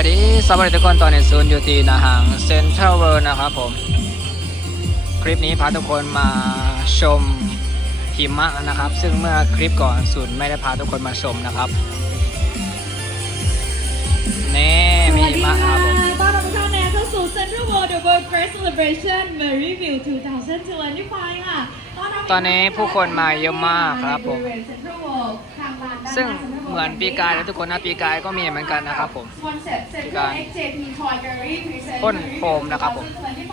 บายดีสวัสดีทุกคนตอนนี้ซูนอยู่ที่หนาหางเซ็นทรัลเวิลด์นะครับผม คลิปนี้พาทุกคนมาชมหิมะนะครับ ซึ่งเมื่อคลิปก่อนศูนย์ไม่ได้พาทุกคนมาชมนะครับนี่มีหิมะครับผมต้อนรับทุกท่านนะคะเข้าสู่ Central World The World First Celebration Maryville 2025ค่ะต้รับตอนนี้ผู้คนมาเยอะมากครับผม ซึ่ง Central World เหมือนปีกายนะทุกคนนะปีกายก็มีเหมือนกันนะครับผมคอนเซ็ปต์ Central XJP Toy Gallery Present พ่นโฟมนะครับผม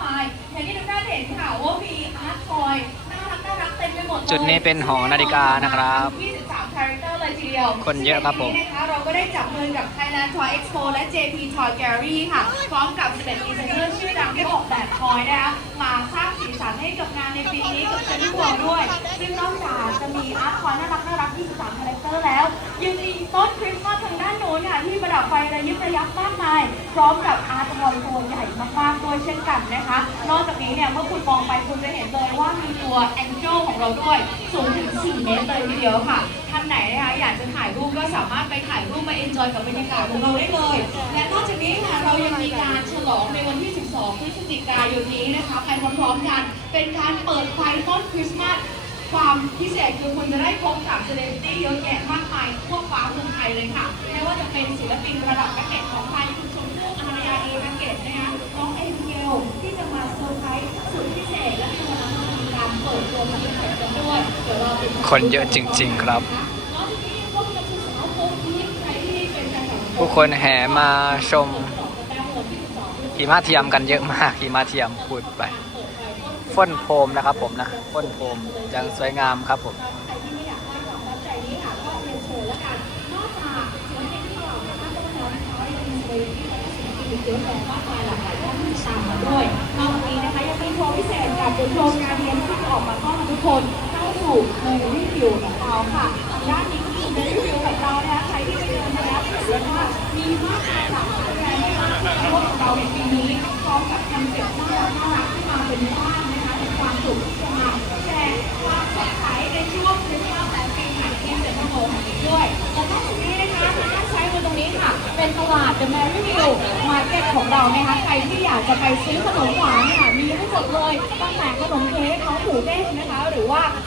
2025อย่างที่ทุกท่านเห็นค่ะว่ามีอาร์ตทอยน่ารักน่ารักเต็มไปหมดเลยจุดนี้เป็นหอนาฬิกานะครับ23คาแรคเตอร์เลยทีเดียวคนเยอะครับผมซึ่งในนี้นะคะเราก็ได้จับมือกับ Thailand Toy Expo และ JP Toy Gallery ค่ะ พร้อมกับ11ดีไซเนอร์ชื่อดังที่ออกแบบทอยนะคะมาสร้างันให้กับงานในปีนี้กับเซนต์วลด้วย ซึ่งนอกจากจะมีอาร์ตทอยน่ารักน่ารัก23คาแรคเตอร์แล้ว ยังมีต้นคริสต์มาสทางด้านโน้นค่ะที่ประดับไฟระยิบระยับมากมาย พร้อมกับอาร์ตทอยตัวใหญ่มากๆด้วยเช่นกันนะคะ นอกจากนี้เนี่ยเมื่อคุณมองไปคุณจะเห็นเลยว่ามีตัว Angel ของเราด้วย สูงถึง 4 เมตรเลยทีเดียวค่ะท่านไหนนะคะอยาก จะถ่ายรูปก็สามารถไปถ่ายรูปมาเอนจอยกับบรรยากาศของเราได้เลย และนอกจากนี้ค่ะเรายังมีการฉลองในวันที่ 12 พฤศจิกายนนี้นะคะไปพร้อมๆกัน เป็นการเปิดไฟต้นคริสต์มาสความพิเศษคือคุณจะได้พบกับเซเลบริตี้เยอะแยะมากมายทั่วฟ้าเมืองไทยเลยค่ะไม่ว่าจะเป็นศิลปินระดับนักเก็ตของไทยคุณชมพู่อารยาเอนักเกตนะคะน้องเอ็มเกลที่จะมาเซอร์ไพรส์สุดพิเศษและมาทำการเปิดตัวคอนเสิร์ตกันด้วยเดี๋ยวราติดตามคนเยอะจริง ๆ ครับ คนแห่มาชมแต้มายนหิมะเทียมกันเยอะมากหิมะเทียมพูดไปพ่นโฟมนะครับผมนะพ่นโฟมย่างสวยงามครับผมเยอะแยะมากมายหลากหลายท่านที่ตามมาด้วยนอกจากนี้นะคะยังมีโชว์พิเศษกับโชว์การเรียนที่ออกมาต้อนทุกคนเข้าสู่ในรีวิวของเราค่ะด้านนี้ก็คือในรีวิว นะคะใครที่ไปเดินมาแล้วจะเห็นว่ามีมากมายหลากหลาย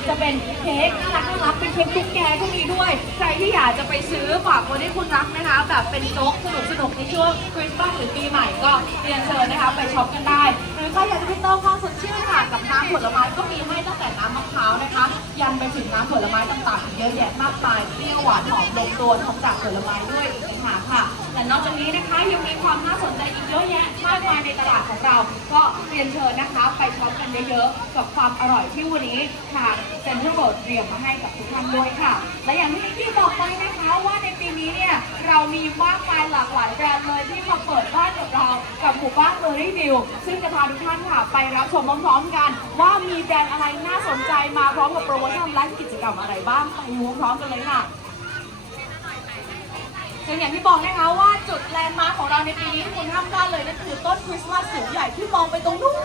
จะเป็นเค้กน่ารักน่ารักเป็นเค้กตุ๊กแกก็มีด้วย ใครที่อยากจะไปซื้อฝากคนที่คุณรักนะคะ แบบเป็นโจ๊กสนุกสนุกในช่วงคริสต์มาสหรือปีใหม่ก็เรียนเชิญนะคะไปช็อปกันได้ หรือใครอยากจะไปเติมความสดชื่นค่ะกับน้ำผลไม้ก็มีให้ตั้งแต่น้ำมะพร้าวนะคะ ยันไปถึงน้ำผลไม้ต่างๆ เยอะแยะมากมายเปรี้ยวหวานหอมลงตัวทำจากผลไม้ด้วยอีกต่างหากค่ะ นอกจากนี้นะคะยังมีความน่าสนใจอีกเยอะแยะมากมายในตลาดของเรา ก็เรียนเชิญนะคะ ไปช็อปกันเยอะๆกับความอร่อยที่วันนี้ทางเซ็นทรัลโรดเตรียมมาให้กับทุกท่านด้วยค่ะ และอย่างที่ที่บอกไปนะคะว่าในปีนี้เนี่ยเรามีมากมายหลากหลายแบรนด์เลยที่มาเปิดบ้านกับเรากับหมู่บ้านเบอร์รี่วิวซึ่งจะพาทุกท่านค่ะไปรับชมพร้อมๆกัน ว่ามีแบรนด์อะไรน่าสนใจมาพร้อมกับโปรโมชั่นและกิจกรรมอะไรบ้างไปดูพร้อมกันเลยค่ะ ซึ่งอย่างที่บอกนะคะว่าจุดแลนด์มาร์คของเราในปีนี้ที่คุณห้ามพลาดเลยนั่นคือต้นคริสต์มาสสูงใหญ่ที่มองไปตรงนู้น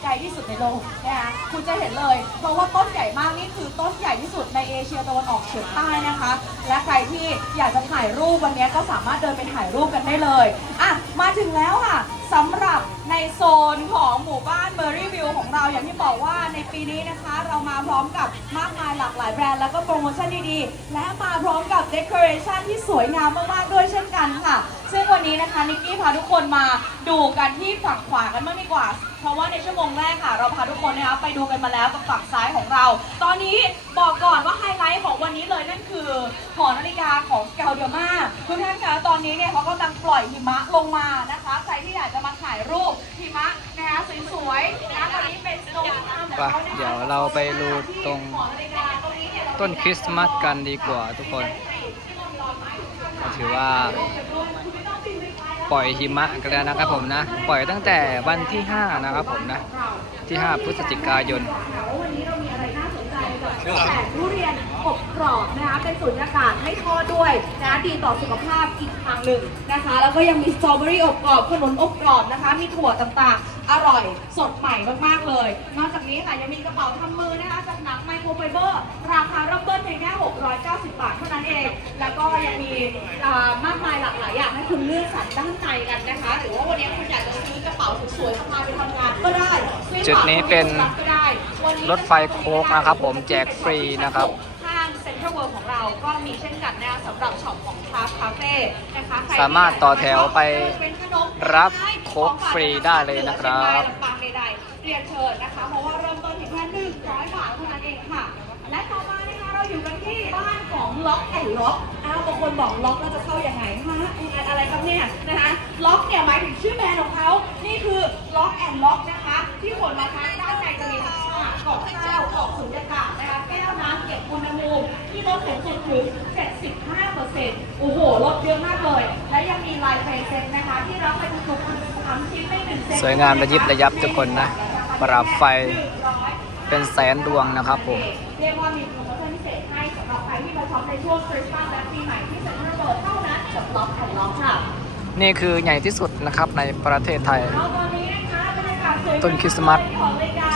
ใหญ่ที่สุดในโลกนะคะคุณจะเห็นเลย เพราะว่าต้นใหญ่มากนี่คือต้นใหญ่ที่สุดในเอเชียตะวันออกเฉียงใต้นะคะ และใครที่อยากจะถ่ายรูปวันนี้ก็สามารถเดินไปถ่ายรูปกันได้เลยอะมาถึงแล้วค่ะสำหรับในโซนของหมู่บ้านเบอร์รี่วิวของเราอย่างที่บอกว่าในปีนี้นะคะ เรามาพร้อมกับมากมายหลากหลายแบรนด์แล้วก็โปรโมชั่นดีๆ และมาพร้อมกับเด o r a t i o n ที่สวยงามมากๆด้วยเช่นกันค่ะ ซึ่งวันนี้นะคะนิกกี้พาทุกคนมาดูกันที่ฝั่งขวากันมากดีกว่า เพราะว่าในชั่วโมงแรกค่ะ เราพาทุกคนนะคะไปดูกันมาแล้วกับฝั่งซ้ายของเรา ตอนนี้บอกก่อนว่าไฮไลท์ของวันนี้เลยนั่นคือหอนาฬิกาของเกลเดอมาทุกท่านคะตอนนี้เนี่ยเขากำลังปล่อยหิมะลงมานะคะ ใครที่อยากจะมาถ่ายรูปหิมะนะคะสวยๆนะตอนนี้เป็นโซนทางของเขานะคะเดี๋ยวเราไปดูตรงหอนาฬิกาตรงนี้เนี่ยเราต้นคริสต์มาสกันดีกว่าทุกคนก็ถือว่า ปล่อยหิมะกันแล้วนะครับผมนะ ปล่อยตั้งแต่วันที่ 5 นะครับผมนะ ที่ 5 พฤศจิกายน วันนี้เรามี แบบแปลกทุเรียนอบกรอบนะคะเป็นสูญญากาศไม่ทอดด้วยนะดีต่อสุขภาพอีกทางหนึ่งนะคะ แล้วก็ยังมีสตรอเบอรี่อบกรอบขนุนอบกรอบนะคะ มีถั่วต่างๆ อร่อยสดใหม่มากๆเลย นอกจากนี้ค่ะยังมีกระเป๋าทำมือนะคะจากหนังไมโครไฟเบอร์ ราคาเริ่มต้นเพียงแค่190 บาทเท่านั้นเอง แล้วก็ยังมีมากมายหลากหลายอย่างให้คุณเลือกสรรด้านในกันนะคะ หรือว่าวันนี้คุณอยากจะซื้อ ป๋าสวยๆสะพายไปทำงานก็ได้ซื้อจุดนี้เป็นก็ได้วันนี้รถไฟโค้กนะครับ ผมแจกฟรีนะครับห้างเซ็นทรัลเวิลด์ของเราก็มีเช่นกันนะคะสำหรับช็อปของคาคาเฟ่นะคะใคที่สามารถต่อแถวไปเป็นขนมรับโค้กฟรีได้เลยนะครับลำปางใดๆเรียนเชิญนะคะเพราะว่าเริ่มต้นที่แค่100บาทเท่านั้นเองค่ะ และต่อมานะคะเราอยู่กันที่บ้านของล็อกแอนล็อกอ้าวบางคนบอกล็อกเราจะเข้ายังไงฮะอะไรครับเนี่ย ลดเยอะมากเลย และยังมีลายเพลย์เซ็นนะคะ ที่รับไปทุกๆสามชิ้นในหนึ่งเซ็ตสวยงามระยิบระยับทุกคนนะประดับไฟเป็นแสนดวงนะครับผมเรียกว่ามีโปรโมชั่นพิเศษให้สำหรับใครที่มาช็อปในช่วงคริสต์มาสและปีใหม่ที่เซ็นทรัลเวิลด์เท่านั้นกับล็อกแอนล็อกค่ะ นี่คือใหญ่ที่สุดนะครับในประเทศไทยแล้วตอนนี้นะคะบรรยากาศสวยต้นคริสต์มาส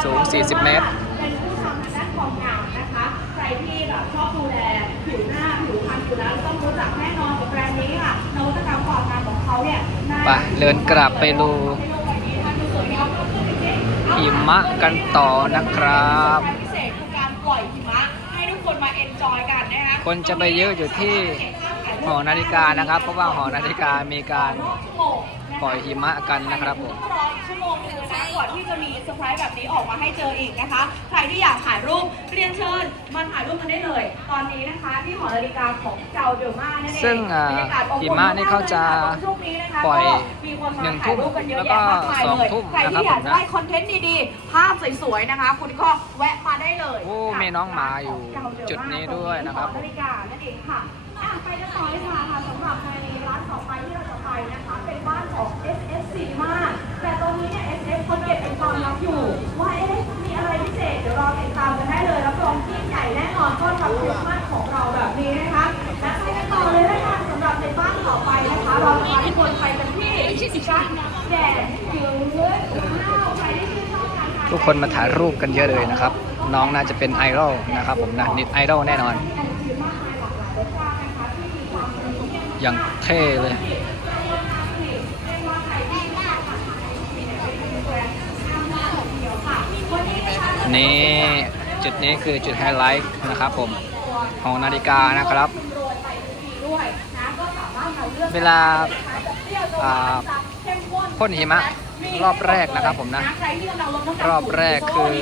สูง 40 เมตรเป็นผู้ทำทางด้านความงามนะคะ ใครที่แบบชอบดูแลผิวหน้าผิวพรรณอยู่แล้วต้องรู้จักแน่นอนกับแบ รนด์นี้ค่ะนวัตกรรมความงามของเขาเนี่ยน่าไปเดินกลับไปดูหิมะกันต่อนะครับพิเศษคือการปล่อยหิมะให้ทุกคนมาเอนจอยกันนะคะคนจะไปเยอะอยู่ที่หอนาฬิกานะครับ เพราะว่าหอนาฬิกามีการ ปล่อยหิมะกันนะครับผมรออีกชั่วโมงหนึงนะคะก่อนที่จะมีเซอร์ไพรส์แบบนี้ออกมาให้เจออีกนะคะ ใครที่อยากถ่ายรูปเรียนเชิญมาถ่ายรูปกันได้เลย ตอนนี้นะคะที่หอนาฬิกาของเกาเดลมานั่นเองซึ่งอ่าบรรยากาศอบอุ่หิมะนี่เขาจะช่วงนี้นะคะปล่อยก็มีคนมาหนึ่งถ่ายรูปกันเยอะแยะมากมายทุ่มเลยแล้วก็สองทุ่มใครที่อยากนะครับผมนะได้คอนเทนต์ดีๆ ภาพสวยๆนะคะ คุณก็แวะมาได้เลยโอ้มีน้องหมาอยู่จุดนี้ด้วยนะครับหอนาฬิกานั่นเองค่ะ กันแดดยืดว้าวใครที่ชื่นชอบการทานทุกคนมาถ่ายรูปกันเยอะเลยนะครับ น้องน่าจะเป็นไอดอลนะครับผมนะนิดไอดอลแน่นอน อย่างเท่เลยนี่จุดนี้คือจุดไฮไลท์นะครับผมของนาฬิกานะครับ เวลา พ่นหิมะรอบแรกนะครับผมนะ รอบแรกคือ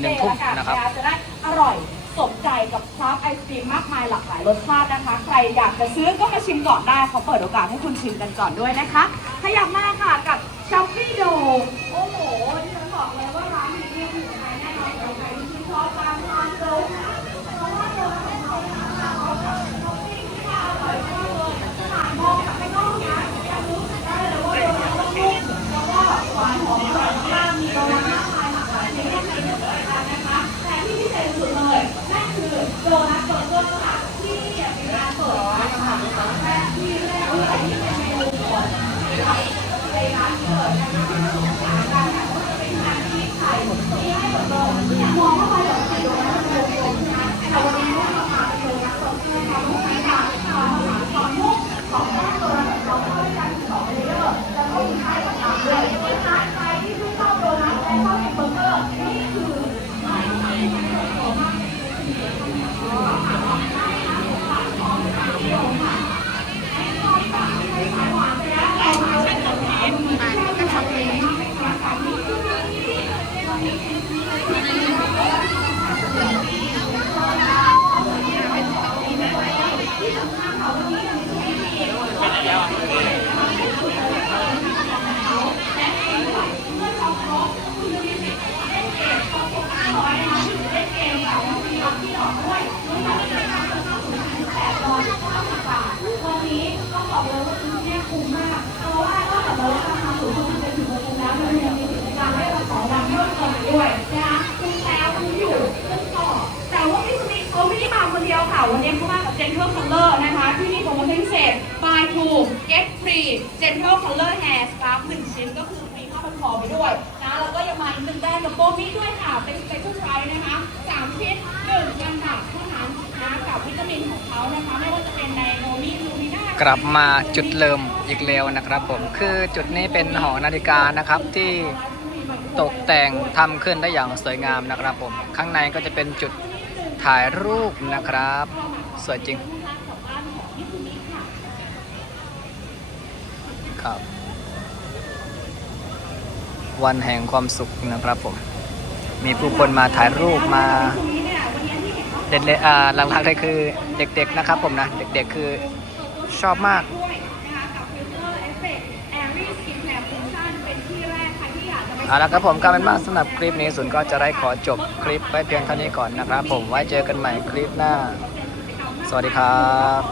หนึ่งทุ่มนะครับจะได้อร่อยสมใจกับคราฟต์ไอศครีมมากมายหลากหลายรสชาตินะคะ ใครอยากจะซื้อก็มาชิมก่อนได้เขาเปิดโอกาสให้คุณชิมกันก่อนด้วยนะคะขยับมาค่ะกั วันนี้ต้องบอกเลยว่าคุณแม่คุ้มมากเพราะว่านอกจากเราลดราคาสูงสุดเป็นถึงหกแล้วมันยังมีกิจกรรมให้เราขอรางวัลเพิ่มเติมอีกด้วยนะคะคุ้มแล้วคุ้มอยู่คุ้มต่อแต่ว่ามิสมิเขาไม่มาคนเดียวค่ะวันนี้เขามากับ Gentle Color นะคะ ที่มีโปรโมชั่นพิเศษ buy two get free Gentle Color Hair Scarf หนึ่งชิ้นก็คือฟรีผ้าพันคอไปด้วยนะแล้วก็ยังมาอีกหนึ่งแบรนด์กับโปรนี้ด้วยค่ะ เป็น special price นะคะสามชิ้นหนึ่งพันบาทเท่านั้นนะกับวิตามินของเขานะคะ ไม่ว่าจะเป็นในโนมิลูมิน่ากลับมาจุดเริ่มอีกแล้วนะครับผมคือจุดนี้เป็นหอนาฬิกานะครับที่ตกแต่งทำขึ้นได้อย่างสวยงามนะครับผม ข้างในก็จะเป็นจุดถ่ายรูปนะครับ สวยจริง ครับ วันแห่งความสุขนะครับผม มีผู้คนมาถ่ายรูปมา เด็กๆอ่าหลังๆเลยคือเด็กๆนะครับผมนะ เด็กๆคือชอบมากด้วยนะคะกับฟิลเอร์เอฟเฟกต์แอรี่สกินแคร์ฟังก์ชันเป็นที่แรกใครที่อยากจะไปเอาละครับผมการเป็นมากสำหรับคลิปนี้ ศูนย์ก็จะได้ขอจบคลิปไว้เพียงเท่านี้ก่อนนะครับ ผมไว้เจอกันใหม่คลิปหน้า สวัสดีครับ